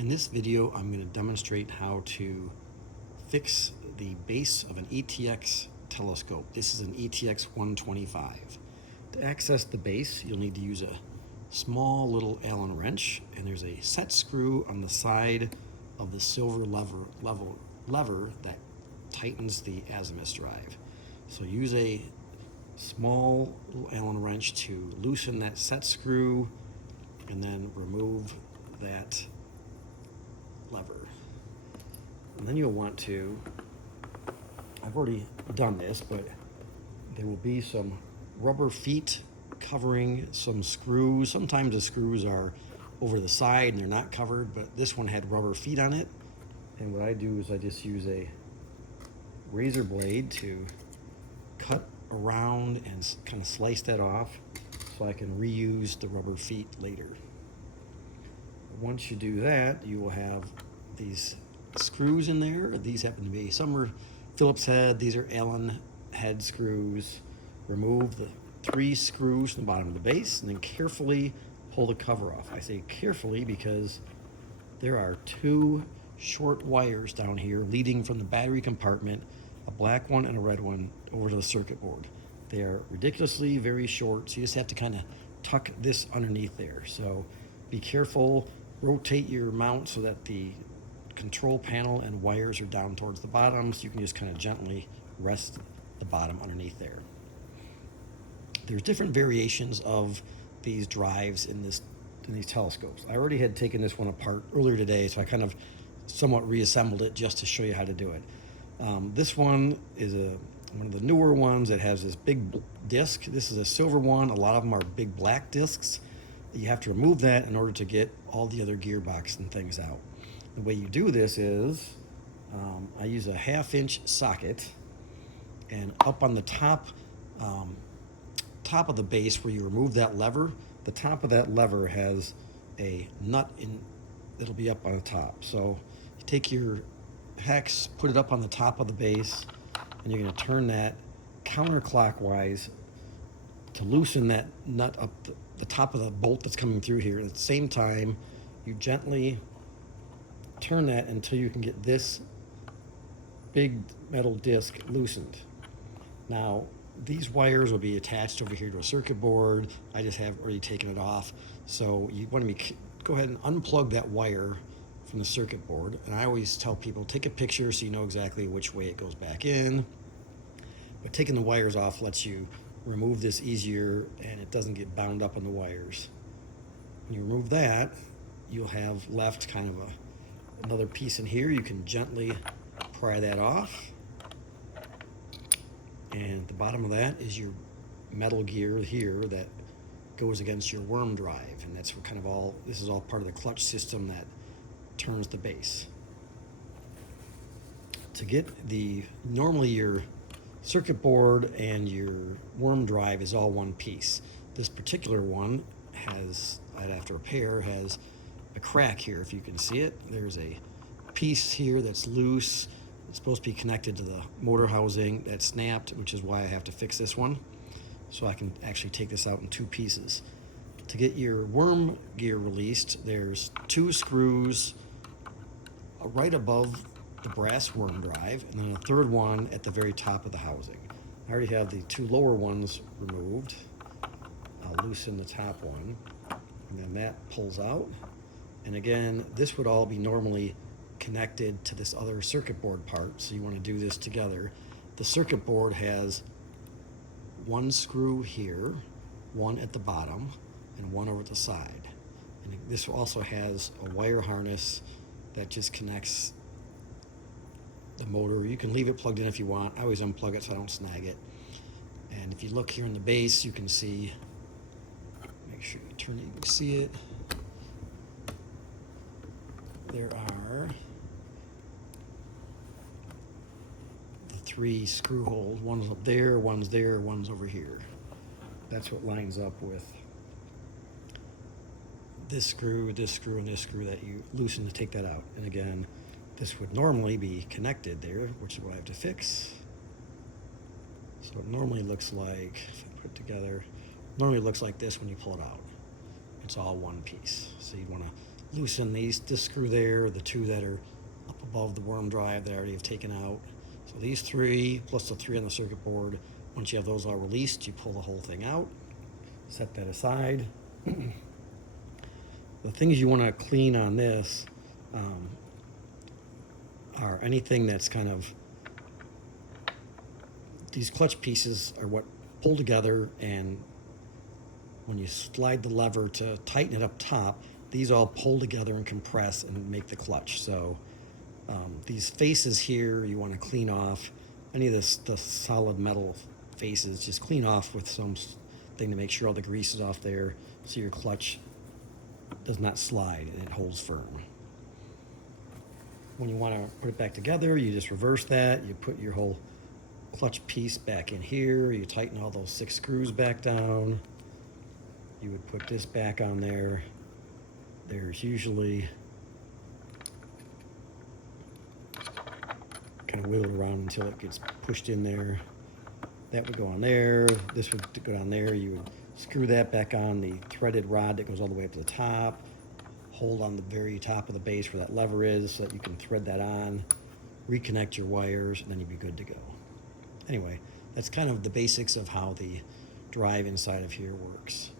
In this video, I'm going to demonstrate how to fix the base of an ETX telescope. This is an ETX125. To access the base, you'll need to use a small little Allen wrench, and there's a set screw on the side of the silver lever that tightens the azimuth drive. So use a small little Allen wrench to loosen that set screw and then remove that lever. And then you'll want to, I've already done this, but there will be some rubber feet covering some screws. Sometimes the screws are over the side and they're not covered, but this one had rubber feet on it. And what I do is I just use a razor blade to cut around and kind of slice that off so I can reuse the rubber feet later. Once you do that, you will have these screws in there. These happen to be, some are Phillips head, these are Allen head screws. Remove the 3 screws from the bottom of the base and then carefully pull the cover off. I say carefully because there are 2 short wires down here leading from the battery compartment, a black one and a red one, over to the circuit board. They are ridiculously very short, so you just have to kind of tuck this underneath there. So be careful, rotate your mount so that the control panel and wires are down towards the bottom, so you can just kind of gently rest the bottom underneath there. There's different variations of these drives in these telescopes. I already had taken this one apart earlier today, so I kind of somewhat reassembled it just to show you how to do it. This one is one of the newer ones that has this big disc. This is a silver one. A lot of them are big black discs. You have to remove that in order to get all the other gearbox and things out. The way you do this is I use a 1/2-inch socket, and up on the top of the base where you remove that lever, the top of that lever has a nut that'll be up on the top. So you take your hex, put it up on the top of the base, and you're going to turn that counterclockwise to loosen that nut up the top of the bolt that's coming through here. At the same time, you gently turn that until you can get this big metal disc loosened. Now, these wires will be attached over here to a circuit board. I just have already taken it off. So you want to go ahead and unplug that wire from the circuit board. And I always tell people, take a picture so you know exactly which way it goes back in. But taking the wires off lets you remove this easier, and it doesn't get bound up on the wires. When you remove that, you'll have left kind of another piece in here. You can gently pry that off. And at the bottom of that is your metal gear here that goes against your worm drive. And that's kind of this is all part of the clutch system that turns the base. To get normally your circuit board and your worm drive is all one piece. This particular one I'd have to repair, has a crack here, if you can see it. There's a piece here that's loose. It's supposed to be connected to the motor housing that snapped, which is why I have to fix this one. So I can actually take this out in 2 pieces. To get your worm gear released, there's 2 screws right above the brass worm drive, and then a 3rd one at the very top of the housing. I already have the 2 lower ones removed. I'll loosen the top one, and then that pulls out. And again, this would all be normally connected to this other circuit board part, so you want to do this together. The circuit board has 1 screw here, 1 at the bottom, and 1 over the side. And this also has a wire harness that just connects the motor. You can leave it plugged in if you want. I always unplug it so I don't snag it. And if you look here in the base, you can see, make sure you turn it, you can see it. There are the 3 screw holes. One's up there, one's over here. That's what lines up with this screw, and this screw that you loosen to take that out. And again, this would normally be connected there, which is what I have to fix. So it normally looks like, if I put it together, normally looks like this when you pull it out. It's all one piece. So you want to loosen this screw there, the two that are up above the worm drive that I already have taken out. So these three plus the three on the circuit board, once you have those all released, you pull the whole thing out, set that aside. The things you want to clean on this are anything that's kind of, these clutch pieces are what pull together, and when you slide the lever to tighten it up top, these all pull together and compress and make the clutch. So these faces here you want to clean off. Any of the solid metal faces, just clean off with some thing to make sure all the grease is off there so your clutch does not slide and it holds firm. When you want to put it back together, you just reverse that. You put your whole clutch piece back in here. You tighten all those 6 screws back down. You would put this back on there. There's usually, kind of wiggle it around until it gets pushed in there. That would go on there. This would go down there. You would screw that back on the threaded rod that goes all the way up to the top. Hold on the very top of the base where that lever is so that you can thread that on, reconnect your wires, and then you'd be good to go. Anyway, that's kind of the basics of how the drive inside of here works.